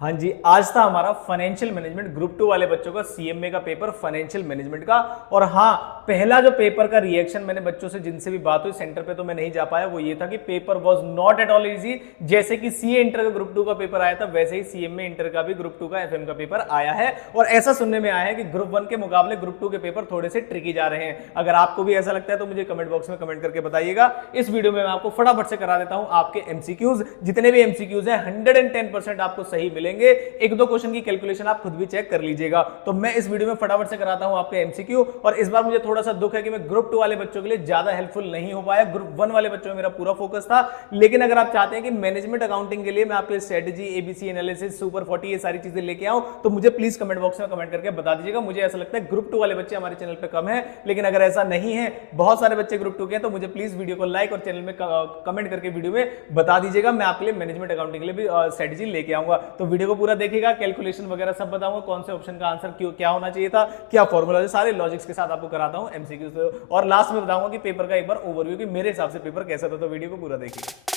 हाँ जी, आज था हमारा फाइनेंशियल मैनेजमेंट ग्रुप 2 वाले बच्चों का सीएमए का पेपर फाइनेंशियल मैनेजमेंट का। और हाँ, पहला जो पेपर का रिएक्शन मैंने बच्चों से जिनसे भी बात हुई, सेंटर पे तो मैं नहीं जा पाया, वो ये था कि paper was not at all easy. जैसे कि सीए इंटर का ग्रुप 2 का पेपर आया था, वैसे ही सीएमए इंटर का भी ग्रुप 2 का एफएम का पेपर आया है। और ऐसा सुनने में आया है कि ग्रुप 1 के मुकाबले ग्रुप 2 के पेपर थोड़े से ट्रिकी जा रहे हैं। अगर आपको भी ऐसा लगता है तो मुझे कमेंट बॉक्स में कमेंट करके बताइएगा। इस वीडियो में मैं आपको फटाफट से करा देता हूं आपके एमसीक्यूज। जितने भी एमसीक्यूज हैं 110% आपको सही मिलेंगे। एक दो क्वेश्चन की कैलकुलेशन आप खुद भी चेक कर लीजिएगा। तो मैं इस वीडियो में फटाफट से कराता हूं आपके एमसीक्यू। और इस बार मुझे थोड़ा सा दुख है कि मैं ग्रुप 2 वाले बच्चों के लिए ज्यादा हेल्पफुल नहीं हो पाया। ग्रुप 1 वाले बच्चों में मेरा पूरा फोकस था। लेकिन अगर आप चाहते हैं कि मैनेजमेंट अकाउंटिंग के लिए मैं आपके स्ट्रेटेजी, एबीसी एनालिसिस, सुपर 40 ये सारी चीजें लेके आऊं, तो मुझे प्लीज कमेंट बॉक्स में कमेंट करके बता दीजिएगा। मुझे ऐसा लगता है ग्रुप 2 वाले बच्चे हमारे चैनल पे कम है, लेकिन अगर ऐसा नहीं है, बहुत सारे बच्चे ग्रुप 2 के हैं, तो मुझे प्लीज वीडियो को लाइक और चैनल में कमेंट करके वीडियो में बता दीजिएगा। मैं आपके लिए मैनेजमेंट अकाउंटिंग के लिए भी स्ट्रेटेजी लेके आऊंगा। तो वीडियो को पूरा देखिएगा, कैलकुलेशन वगैरह सब बताऊंगा, कौन से ऑप्शन का आंसर क्यों क्या होना चाहिए था, क्या फॉर्मूला, सारे लॉजिक्स के साथ आपको कराता हूं एमसीक्यू से। और लास्ट में बताऊंगा कि पेपर का एक बार ओवरव्यू कि मेरे हिसाब से पेपर कैसा था। तो वीडियो को पूरा देखिए।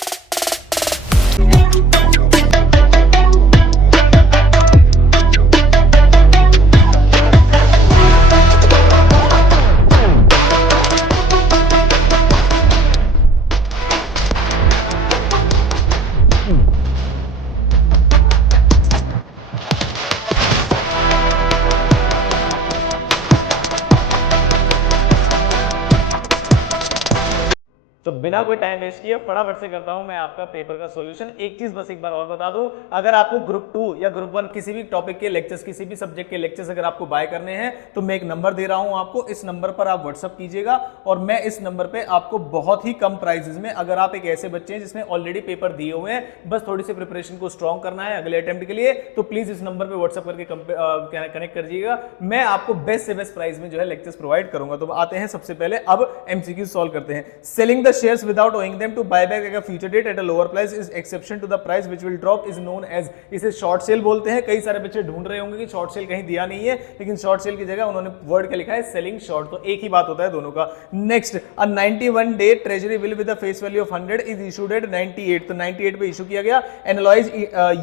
तो बिना कोई टाइम वेस्ट किए फटाफट से करता हूं मैं आपका पेपर का सॉल्यूशन। एक चीज बस एक बार और बता दूं, अगर आपको ग्रुप 2 या ग्रुप 1 किसी भी टॉपिक के लेक्चर्स, किसी भी सब्जेक्ट के लेक्चर्स अगर आपको बाय करने हैं, तो मैं एक नंबर दे रहा हूं आपको। इस नंबर पर आप व्हाट्सअप कीजिएगा और मैं इस नंबर पे आपको बहुत ही कम प्राइसेस में, अगर आप एक ऐसे बच्चे हैं जिसने ऑलरेडी पेपर दिए हुए हैं, बस थोड़ी सी प्रिपरेशन को स्ट्रॉन्ग करना है अगले अटेम्प्ट के लिए, तो प्लीज इस नंबर पर व्हाट्सअप करके कनेक्ट कर दीजिएगा। मैं आपको बेस्ट से बेस्ट प्राइस में जो है लेक्चर्स प्रोवाइड करूंगा। तो आते हैं सबसे पहले, अब एमसीक्यू सॉल्व करते हैं। Selling the shares without owing them to buy back at a future date at a lower price is exception to the price which will drop is known as, इसे शॉर्ट सेल बोलते हैं। कई सारे बच्चे ढूंढ रहे होंगे कि शॉर्ट सेल कहीं दिया नहीं है, लेकिन शॉर्ट सेल की जगह उन्होंने वर्ड क्या लिखा है, सेलिंग शॉर्ट। तो एक ही बात होता है दोनों का। Next, a 91 day treasury bill with a face value of 100 is issued at 98, तो 98 पे इशू किया गया। Analyse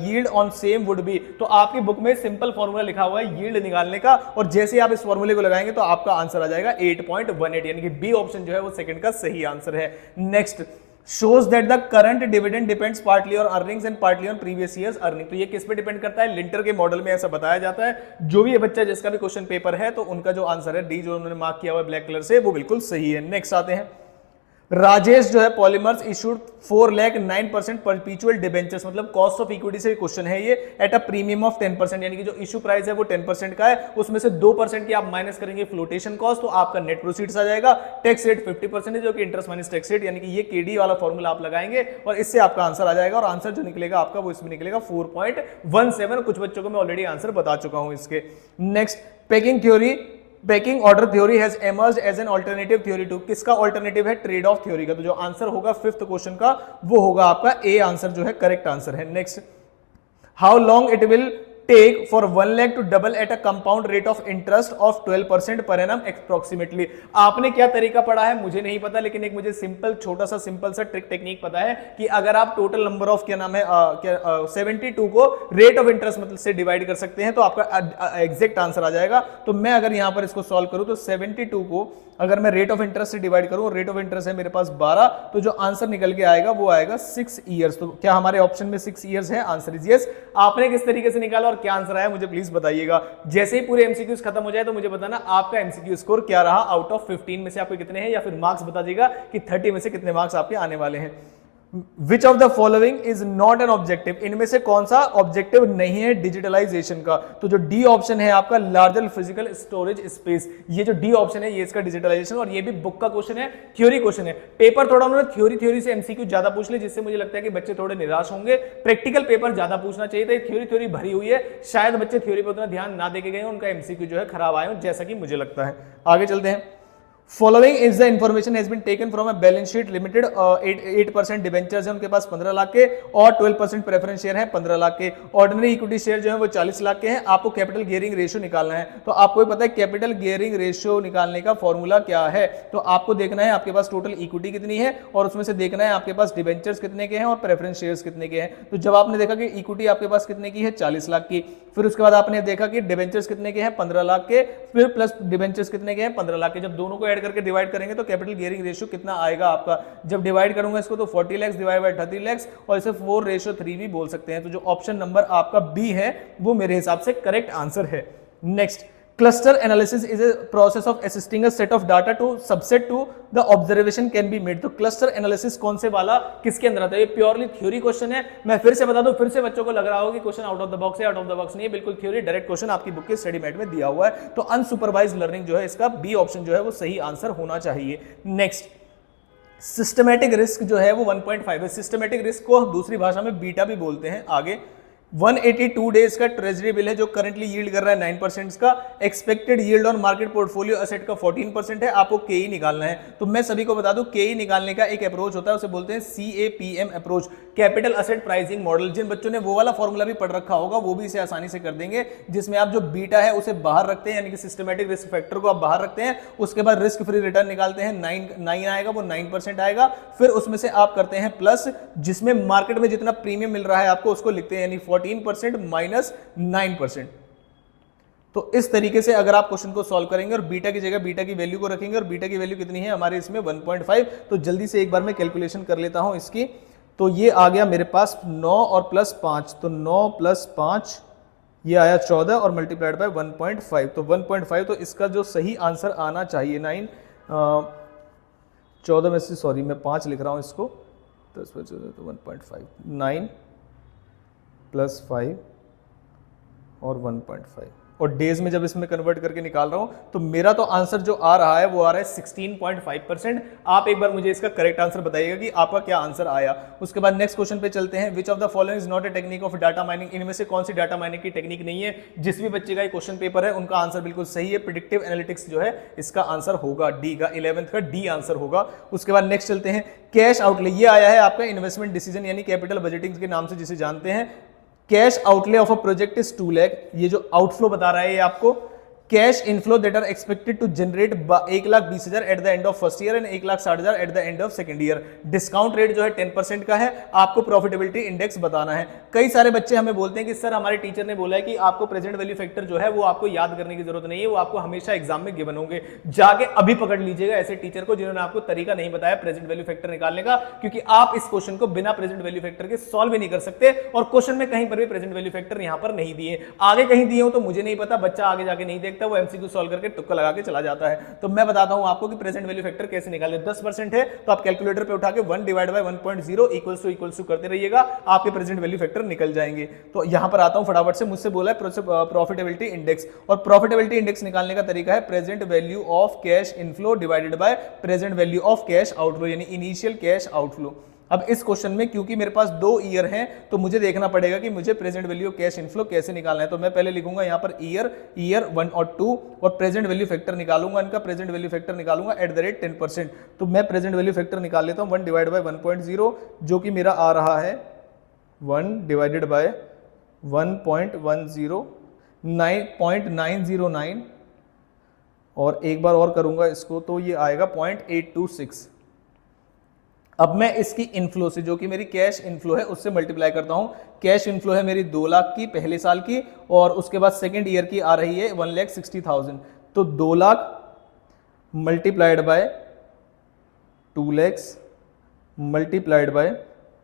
yield on same would be, तो आपकी बुक में सिंपल फॉर्मूला लिखा हुआ है यील्ड निकालने का, और जैसे ही आप इस फॉर्मूले को लगाएंगे तो आपका आंसर आ जाएगा 8.18, यानी कि बी ऑप्शन जो है वो सेकंड का सही आंसर है। Next, shows that the current dividend depends partly on earnings and partly on previous years earning, तो ये किस पे डिपेंड करता है, लिंटर के मॉडल में ऐसा बताया जाता है। जो भी ये बच्चा जिसका भी क्वेश्चन पेपर है, तो उनका जो आंसर है डी, जो उन्होंने मार्क किया हुआ है ब्लैक कलर से, वो बिल्कुल सही है। नेक्स्ट आते हैं, राजेश जो है पॉलीमर्स इशूड 4,09% परपीचुअल डिबेंचर्स, मतलब कॉस्ट ऑफ इक्विटी से क्वेश्चन है ये, एट अ प्रीमियम ऑफ 10%, यानी कि जो इशू प्राइस है वो 10% का है, उसमें से 2% की आप माइनस करेंगे फ्लोटेशन कॉस्ट, तो आपका नेट प्रोसीड्स आ जाएगा। टैक्स रेट 50% है, जो कि इंटरेस्ट माइनस टैक्स रेट, यानी कि ये केडी वाला फॉर्मूला आप लगाएंगे और इससे आपका आंसर आ जाएगा। और आंसर जो निकलेगा आपका वो इसमें निकलेगा 4.17। कुछ बच्चों को मैं ऑलरेडी आंसर बता चुका हूं इसके। Next, packing theory, packing order theory has emerged as an alternative theory to, किसका अल्टरनेटिव है, ट्रेड ऑफ थ्योरी का। तो जो आंसर होगा फिफ्थ क्वेश्चन का वो होगा आपका ए आंसर, जो है करेक्ट आंसर है। Next, how long it will take for 1 lakh to double at a compound rate of interest of 12% per annum approximately. आपने क्या तरीका पढ़ा है मुझे नहीं पता, लेकिन एक मुझे सिंपल छोटा सा सिंपल सा ट्रिक टेक्निक पता है कि अगर आप टोटल नंबर ऑफ क्या नाम है 72 को रेट ऑफ इंटरेस्ट मतलब से डिवाइड कर सकते हैं, तो आपका एग्जैक्ट आंसर आ जाएगा। तो मैं अगर यहां पर इसको सॉल्व करूं तो 72 को अगर मैं रेट ऑफ इंटरेस्ट से डिवाइड करूं, रेट ऑफ इंटरेस्ट है मेरे पास 12, तो जो आंसर निकल के आएगा वो आएगा 6 ईयर्स। तो क्या हमारे ऑप्शन में 6 ईयर्स है, आंसर इज यस। आपने किस तरीके से निकाला और क्या आंसर आया मुझे प्लीज बताइएगा। जैसे ही पूरे एमसीक्यूज खत्म हो जाए तो मुझे बताना आपका एमसीक्यू स्कोर क्या रहा, आउट ऑफ 15 में से आपके कितने हैं, या फिर मार्क्स बता दीजिएगा कि 30 में से कितने मार्क्स आपके आने वाले हैं। Which of the following is not an objective, इनमें से कौन सा ऑब्जेक्टिव नहीं है डिजिटलाइजेशन का। तो जो डी ऑप्शन है आपका लार्जर फिजिकल स्टोरेज स्पेस, ये जो डी ऑप्शन है ये इसका डिजिटलाइजेशन, और ये भी बुक का क्वेश्चन है, थ्योरी क्वेश्चन है। पेपर थोड़ा उन्होंने थ्योरी से एमसीक्यू ज्यादा पूछ ले, जिससे मुझे लगता है कि बच्चे थोड़े निराश होंगे। प्रैक्टिकल पेपर ज्यादा पूछना चाहिए था, थ्योरी भरी हुई है, शायद बच्चे थ्योरी पर उतना ध्यान ना देके गए, उनका एमसीक्यू जो है खराब आए, जैसा कि मुझे लगता है। आगे चलते हैं। Following is the information has been taken from a balance sheet limited 8% debentures है उनके पास 15 लाख के, और 12% प्रेफरेंस शेयर है 15 लाख के। ऑर्डिनरी इक्विटी शेयर जो है वो 40 लाख के हैं। आपको कैपिटल गियरिंग रेशियो निकालना है, तो आपको पता है कैपिटल गियरिंग रेशियो निकालने का फॉर्मूला क्या है। तो आपको देखना है आपके पास टोटल इक्विटी कितनी है, और उसमें से देखना है आपके पास डिबेंचर्स कितने के हैं और प्रेफरेंस शेयर्स कितने के हैं। तो जब आपने देखा कि इक्विटी आपके पास कितने की है 40 लाख की, फिर उसके बाद आपने देखा कि डिबेंचर्स कितने के हैं 15 लाख के, फिर प्लस डिबेंचर्स कितने के हैं 15 लाख के, जब दोनों को ऐड करके डिवाइड करेंगे तो कैपिटल गियरिंग रेशियो कितना आएगा आपका। जब डिवाइड करूंगा इसको तो 40 लाख डिवाइड बाय 30 लाख, और इसे 4:3 भी बोल सकते हैं। तो जो ऑप्शन नंबर आपका बी है वो मेरे हिसाब से करेक्ट आंसर है। Next, cluster analysis is a process of assisting a set of data to subset to the observation can be made। तो cluster analysis कौन से वाला किसके अंदर आता है, ये प्योरली थ्योरी क्वेश्चन है। मैं फिर से बता दूं, फिर से बच्चों को लग रहा होगा कि question out of the box है, आउट ऑफ द बॉक्स नहीं है, बिल्कुल थ्योरी डायरेक्ट क्वेश्चन आपकी बुक के स्टडी मैट में दिया हुआ है। तो अनसुपरवाइज्ड लर्निंग जो है इसका बी ऑप्शन जो है वो सही आंसर होना चाहिए। नेक्स्ट, सिस्टमैटिक रिस्क जो है वो 1.5 है। सिस्टमैटिक रिस्क को दूसरी भाषा में बीटा भी बोलते हैं। आगे 182 डेज का ट्रेजरी बिल है जो करंटली यील्ड कर रहा है 9% का। Expected yield on market portfolio asset का 14% है। आपको केई निकालना है। तो मैं सभी को बता दूं केई निकालने का एक अप्रोच होता है, उसे बोलते हैं CAPM approach, capital asset pricing model. जिन बच्चों ने वो वाला फॉर्मूला भी पढ़ रखा होगा वो भी इसे आसानी से कर देंगे, जिसमें आप जो बीटा है उसे बाहर रखते हैं, यानी कि सिस्टमैटिक रिस्क फैक्टर को आप बाहर रखते हैं। उसके बाद रिस्क फ्री रिटर्न निकालते हैं, 9 आएगा, वो 9% आएगा। फिर उसमें से आप करते हैं प्लस, जिसमें मार्केट में जितना प्रीमियम मिल रहा है आपको उसको लिखते हैं, यानी 14% माइनस 9%। तो इस तरीके से अगर आप क्वेश्चन को सॉल्व करेंगे और बीटा की जगह बीटा की वैल्यू को रखेंगे, और बीटा की वैल्यू कितनी है हमारे इसमें 1.5, तो जल्दी से एक बार मैं कैलकुलेशन कर लेता हूं इसकी। तो ये आ गया मेरे पास 9 और प्लस 5, तो 9 प्लस 5 ये आया 14 और मल्टीप्लाइड बाय 1.5, तो 1.5। तो इसका जो सही आंसर आना चाहिए 14 में से, सॉरी मैं 5 लिख रहा हूं इसको, 10 पर 14 तो 1.5, 9 प्लस 5 और 1.5, और डेज में जब इसमें कन्वर्ट करके निकाल रहा हूं तो मेरा तो आंसर जो आ रहा है वो आ रहा है 16.5%। आप एक बार मुझे इसका करेक्ट आंसर बताइएगा कि आपका क्या आंसर आया। उसके बाद नेक्स्ट क्वेश्चन पे चलते हैं। Which of the following is not a technique of data mining, इनमें से कौन सी डाटा माइनिंग की टेक्निक नहीं है। जिस भी बच्चे का ये क्वेश्चन पेपर है उनका आंसर बिल्कुल सही है, प्रिडिक्टिव एनालिटिक्स जो है इसका आंसर होगा डी का, 11th का डी आंसर होगा। उसके बाद नेक्स्ट चलते हैं, कैश आउटले, ये आया है आपका इन्वेस्टमेंट डिसीजन यानी कैपिटल बजटिंग के नाम से जिसे जानते हैं। Cash outlay of a project is 2 lakh, ये जो आउटफ्लो बता रहा है ये आपको। Cash inflow that are expected to generate 1,20,000 at the end of first year and 1,60,000 at the end of second year. Discount rate जो है 10% का है। आपको प्रॉफिटेबिलिटी इंडेक्स बताना है। कई सारे बच्चे हमें बोलते हैं कि सर हमारे टीचर ने बोला है कि आपको प्रेजेंट वैल्यू फैक्टर जो है वो आपको याद करने की जरूरत नहीं है, वो आपको हमेशा एग्जाम में गिवन होंगे। जाके अभी पकड़ लीजिएगा ऐसे टीचर को जिन्होंने आपको तरीका नहीं बताया प्रेजेंट वैल्यू फैक्टर निकालने का, क्योंकि आप इस क्वेश्चन को बिना प्रेजेंट वैल्यू फैक्टर के सॉल्व ही नहीं कर सकते, और क्वेश्चन में कहीं पर भी प्रेजेंट वैल्यू फैक्टर यहां पर नहीं दिए। आगे कहीं दिए हो तो मुझे नहीं पता, बच्चा आगे जाके नहीं देखता, वो एमसीक्यू सॉल्व करके तुक्का लगा के चला जाता है। तो मैं बताता हूं आपको कि प्रेजेंट वैल्यू फैक्टर कैसे निकाले। 10% है तो आप कैलकुलेटर पे उठा के 1 डिवाइड बाय 1.0 इक्वल्स टू करते रहिएगा, आपके प्रेजेंट वैल्यू फैक्टर निकल जाएंगे। तो यहां पर आता हूं फटाफट से, मुझसे बोला है प्रॉफिटेबिलिटी इंडेक्स, और प्रॉफिटेबिलिटी इंडेक्स निकालने का तरीका है present value of cash inflow divided by present value of cash outflow, यानी इनिशियल कैश आउटफ्लो। अब इस क्वेश्चन में क्योंकि मेरे पास 2 ईयर हैं तो मुझे देखना पड़ेगा कि मुझे प्रेजेंट वैल्यू कैश इनफ्लो कैसे निकालना है। तो मैं पहले लिखूंगा यहाँ पर ईयर 1 और 2, और प्रेजेंट वैल्यू फैक्टर निकालूंगा, इनका प्रेजेंट वैल्यू फैक्टर निकालूंगा एट द रेट 10%। तो मैं प्रेजेंट वैल्यू फैक्टर निकाल लेता हूँ 1 डिवाइड बाय 1.0, जो कि मेरा आ रहा है 1 डिवाइडेड बाय 1.10 9.909, और एक बार और करूंगा इसको तो ये आएगा 0.826। अब मैं इसकी इनफ्लो से, जो कि मेरी कैश इनफ्लो है, उससे मल्टीप्लाई करता हूं। कैश इनफ्लो है मेरी 2 लाख की पहले साल की, और उसके बाद सेकेंड ईयर की आ रही है 1,60,000। तो 2 lakh multiplied by 2 lakh multiplied by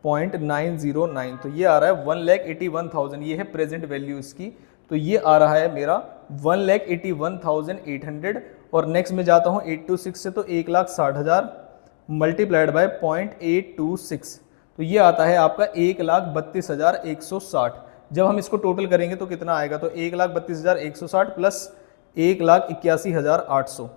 0.909, तो ये आ रहा है 1,81,000। ये है प्रेजेंट वैल्यू इसकी, तो ये आ रहा है मेरा 1,81,800। और नेक्स्ट में जाता हूं 826 से, तो 1,60,000 मल्टीप्लाइड बाय 0.826, तो ये आता है आपका 1,32,160। जब हम इसको टोटल करेंगे तो कितना आएगा, तो 1,32,160 प्लस 1,81,800,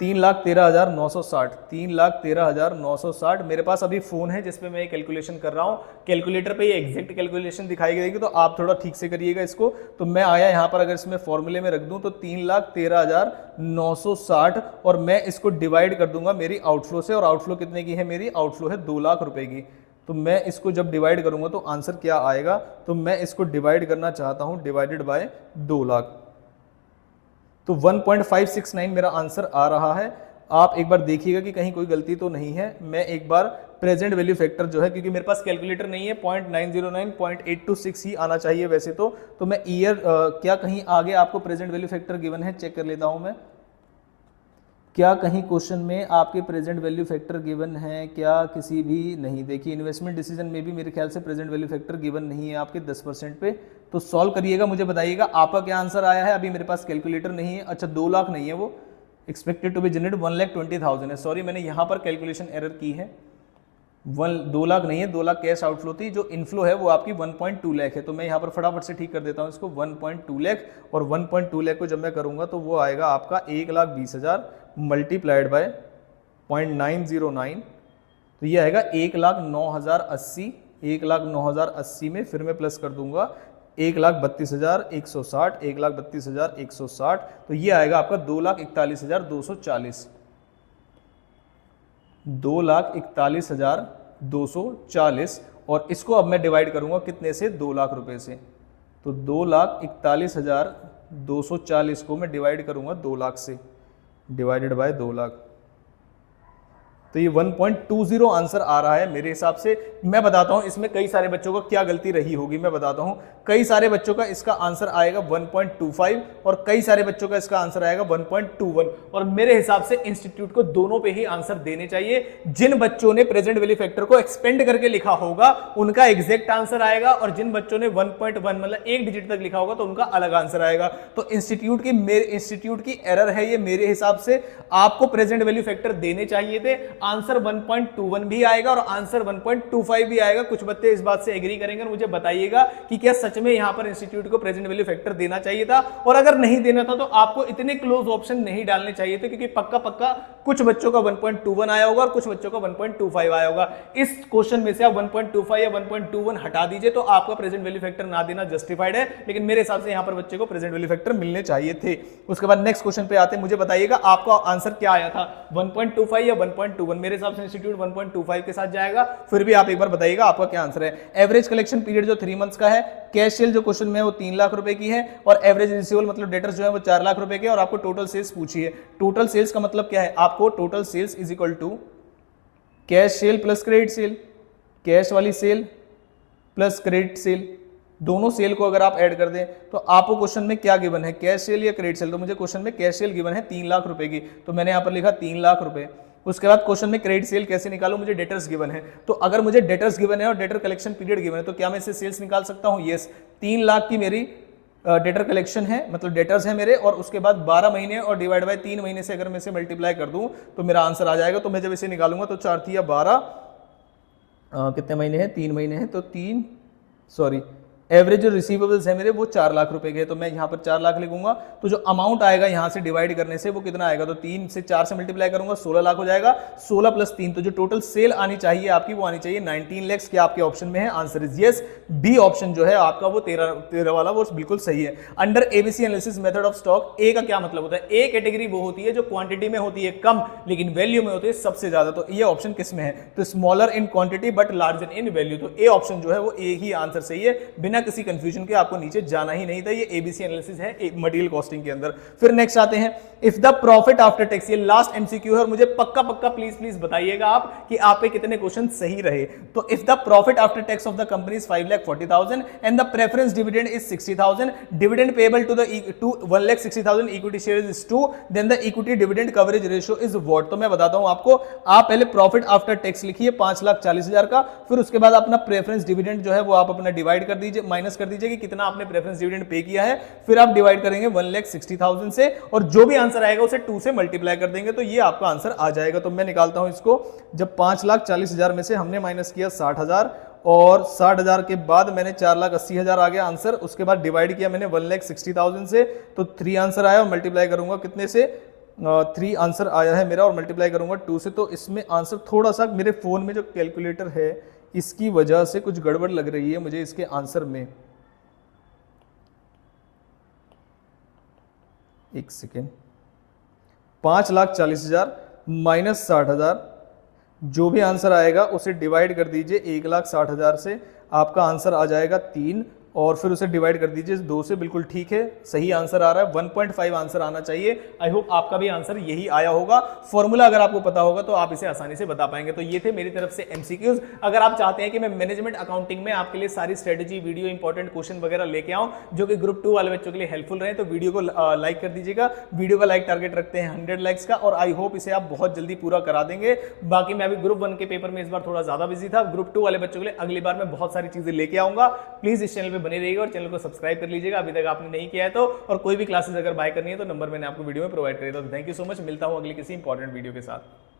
3,13,960, 3,13,960। मेरे पास अभी फोन है जिसपे मैं कैलकुलेशन कर रहा हूँ, कैलकुलेटर पे ये एग्जैक्ट कैलकुलेशन दिखाई देगी, तो आप थोड़ा ठीक से करिएगा इसको। तो मैं आया यहाँ पर, अगर इसमें फॉर्मूले में रख दूं तो 3,13,960, और मैं इसको डिवाइड कर दूंगा मेरी आउटफ्लो से, और आउटफ्लो कितने की है मेरी? आउटफ्लो है 2 लाख रुपए की। तो मैं इसको जब डिवाइड करूंगा तो आंसर क्या आएगा? तो मैं इसको डिवाइड करना चाहता हूं डिवाइडेड बाय 2 लाख, तो 1.569 मेरा आंसर आ रहा है। आप एक बार देखिएगा कि कहीं कोई गलती तो नहीं है। मैं एक बार प्रेजेंट वैल्यू फैक्टर जो है, क्योंकि मेरे पास कैलकुलेटर नहीं है, 0.909 0.826 ही आना चाहिए वैसे तो मैं ईयर क्या कहीं आगे आपको प्रेजेंट वैल्यू फैक्टर गिवन है? चेक कर लेता हूं मैं, क्या कहीं क्वेश्चन में आपके प्रेजेंट वैल्यू फैक्टर गिवन है क्या? किसी भी नहीं। देखिए इन्वेस्टमेंट डिसीजन में भी मेरे ख्याल से प्रेजेंट वैल्यू फैक्टर गिवन नहीं है आपके 10% पे। तो सॉल्व करिएगा, मुझे बताइएगा आपका क्या आंसर आया है। अभी मेरे पास कैलकुलेटर नहीं है। अच्छा 2 लाख नहीं है, वो एक्सपेक्टेड टू बी जनरेट 1,20,000 है। सॉरी, मैंने यहाँ पर कैलकुलेशन एरर की है। 2 लाख नहीं है, 2 लाख कैश आउटफ्लो थी। जो इनफ्लो है वो आपकी 1.2 लाख है। तो मैं यहाँ पर फटाफट से ठीक कर देता हूँ इसको, 1.2 लाख, और 1.2 लाख को जब मैं करूँगा तो वो आएगा आपका 1,20,000 मल्टीप्लाइड बाय 0.909, तो ये आएगा 1,09,080। 1,09,080 में फिर मैं प्लस कर दूंगा 1,32,160, 1,32,160, तो ये आएगा आपका 2,41,240, 2,41,240। और इसको अब मैं डिवाइड करूंगा कितने से? 2 लाख रुपए से। तो 2,41,240 को मैं डिवाइड करूंगा 2 लाख से, डिवाइडेड बाय 2 लाख, तो ये 1.20 आंसर आ रहा है मेरे हिसाब से। मैं बताता हूं इसमें कई सारे बच्चों का क्या गलती रही होगी, मैं बताता हूं। कई सारे बच्चों का इसका आंसर आएगा 1.25, और कई सारे बच्चों का इसका आंसर आएगा 1.21, और मेरे हिसाब से इंस्टीट्यूट को दोनों पे ही आंसर देने चाहिए। जिन बच्चों ने प्रेजेंट वैल्यू फैक्टर को एक्सपेंड करके लिखा होगा उनका एग्जैक्ट आंसर आएगा, और जिन बच्चों ने 1.1 मतलब 1 डिजिट तक लिखा होगा तो उनका अलग आंसर आएगा। तो इंस्टीट्यूट की एरर है ये मेरे हिसाब से। आपको प्रेजेंट वैल्यू फैक्टर देने चाहिए थे, आंसर 1.21 भी आएगा और आंसर 1.25 भी आएगा। कुछ बच्चे इस बात से एग्री करेंगे और मुझे बताइएगा कि क्या सच में यहां पर इंस्टीट्यूट को प्रेजेंट वैल्यू फैक्टर देना चाहिए था, और अगर नहीं देना था तो आपको इतने क्लोज ऑप्शन नहीं डालने चाहिए थे, क्योंकि पक्का कुछ बच्चों का 1.21 आया होगा और कुछ बच्चों का 1.25 आया होगा। इस क्वेश्चन में से आप 1.25 या 1.21 हटा दीजिए तो आपका प्रेजेंट वैल्यू फैक्टर ना देना जस्टिफाइड है, लेकिन मेरे हिसाब से यहां पर बच्चे को प्रेजेंट वैल्यू फैक्टर मिलने चाहिए थे। उसके बाद नेक्स्ट क्वेश्चन पे आते हैं, मुझे बताइएगा आपका आंसर क्या आया था, 1.25 या 1.21? मेरे हिसाब से इंस्टीट्यूट 1.25 के साथ जाएगा। फिर भी आप एक बार बताइएगा आपका क्या आंसर है। एवरेज कलेक्शन पीरियड जो 3 मंथ्स का है, कैश सेल जो क्वेश्चन में है वो 3 लाख रुपए की है, और एवरेज रिसीवेबल मतलब डेटर्स जो है वो 4 लाख रुपए के, और आपको टोटल सेल्स पूछी है। टोटल सेल्स का मतलब क्या है? आपको total sales is equal to cash sale plus credit sale, cash वाली सेल प्लस क्रेडिट सेल, दोनों सेल को अगर आप ऐड कर दें तो आपको क्वेश्चन में क्या गिवन है, कैश सेल या क्रेडिट सेल? तो मुझे क्वेश्चन में कैश सेल गिवन है 3 लाख रुपए की, तो मैंने यहां पर लिखा 3 लाख रुपए। उसके बाद क्वेश्चन में क्रेडिट सेल कैसे निकालूं? मुझे डेटर्स गिवन है, तो अगर मुझे डेटर्स गिवन है और डेटर कलेक्शन पीरियड गिवन है तो क्या मैं इससे सेल्स निकाल सकता हूं? यस, 3 लाख की मेरी डेटर कलेक्शन है, मतलब डेटर्स है मेरे, और उसके बाद 12 महीने और डिवाइड बाय 3 महीने से अगर मैं इसे मल्टीप्लाई कर दूं तो मेरा आंसर आ जाएगा। तो मैं जब इसे निकालूंगा तो 4 3 या 12, कितने महीने हैं? 3 महीने हैं, तो एवरेज जो रिसीवेबल्स है मेरे वो 4 लाख रुपए के, तो मैं यहाँ पर 4 लाख लिखूंगा। तो जो अमाउंट आएगा यहाँ से डिवाइड करने से वो कितना आएगा? तो 3 से 4 से मल्टीप्लाई करूंगा 16 लाख हो जाएगा, 16 प्लस 3, तो जो टोटल सेल आनी चाहिए आपकी वो आनी चाहिए 19 लाख। क्या आपके ऑप्शन में है? Answer is yes, B option जो है आपका वो 13 वाला वो बिल्कुल सही है। Under ABC analysis method of stock, A का क्या मतलब होता है? ए कैटेगरी वो होती है जो क्वांटिटी में होती है कम लेकिन वैल्यू में होती है सबसे ज्यादा। तो ये ऑप्शन किस में है? तो smaller in quantity but larger in value, तो ए ऑप्शन जो है वो ए ही आंसर सही है, बिना किसी कंफ्यूजन के। आपको नीचे जाना ही नहीं था, ये एबीसी एनालिसिस है मटेरियल कॉस्टिंग के अंदर। फिर नेक्स्ट आते हैं, if the profit after tax, ये लास्ट एमसीक्यू है और मुझे पक्का प्लीज बताइएगा आप कि आप पे कितने क्वेश्चन सही रहे। तो if the profit after tax of the company is 5,40,000 and the preference dividend is 60,000, dividend payable to 1,60,000, equity share is 2, then the equity dividend coverage ratio is what? तो मैं बताता हूं आपको, आप पहले प्रॉफिट आफ्टर टैक्स लिखिए 5,40,000 का, फिर उसके बाद अपना प्रेफरेंस डिविडेंड जो है वो आप अपना डिवाइड कर दीजिए, माइनस कर दीजिए कि कितना आपने प्रेफरेंस डिविडेंड पे किया है, फिर आप डिवाइड करेंगे 1,60,000 से, और जो भी आंसर आएगा उसे 2 से मल्टीप्लाई कर देंगे, तो ये आपका आंसर आ जाएगा। तो मैं निकालता हूं इसको, जब 5,40,000 में से हमने माइनस किया 60,000, और 60,000 के बाद मैंने 4,80,000 आ गया आंसर, उसके बाद डिवाइड किया मैंने 1,60,000 से, तो 3 आंसर आया, और मल्टीप्लाई करूंगा कितने से? 3 आंसर आया है मेरा और मल्टीप्लाई करूंगा 2 से, तो इसमें आंसर थोड़ा सा मेरे फ़ोन में जो कैलकुलेटर है इसकी वजह से कुछ गड़बड़ लग रही है मुझे इसके आंसर में। एक सेकेंड, 5,40,000 माइनस 60,000, जो भी आंसर आएगा उसे डिवाइड कर दीजिए 1,60,000 से, आपका आंसर आ जाएगा 3, और फिर उसे डिवाइड कर दीजिए 2 से। बिल्कुल ठीक है, सही आंसर आ रहा है, 1.5 आंसर आना चाहिए। आई होप आपका भी आंसर यही आया होगा। फॉर्मूला अगर आपको पता होगा तो आप इसे आसानी से बता पाएंगे। तो ये थे मेरी तरफ से एमसीक्यूज। अगर आप चाहते हैं कि मैं मैनेजमेंट अकाउंटिंग में आपके लिए सारी स्ट्रेटेजी वीडियो, इंपॉर्टेंट क्वेश्चन वगैरह लेके आऊं जो कि ग्रुप 2 वाले बच्चों के लिए हेल्पफुल रहे, तो वीडियो को लाइक कर दीजिएगा। वीडियो का लाइक टारगेट रखते हैं 100 लाइक्स का, और आई होप इसे आप बहुत जल्दी पूरा करा देंगे। बाकी मैं अभी ग्रुप 1 के पेपर में इस बार थोड़ा ज्यादा बिजी था। ग्रुप 2 वाले बच्चों के लिए अगली बार मैं बहुत सारी चीजें लेके आऊंगा। प्लीज इस चैनल पे बने रहिएगा और चैनल को सब्सक्राइब कर लीजिएगा अभी तक आपने नहीं किया है तो। और कोई भी क्लासेस अगर बाय करनी है तो नंबर मैंने आपको वीडियो में प्रोवाइड कर दिया। तो थैंक यू सो मच, मिलता हूं अगली किसी इंपॉर्टेंट वीडियो के साथ।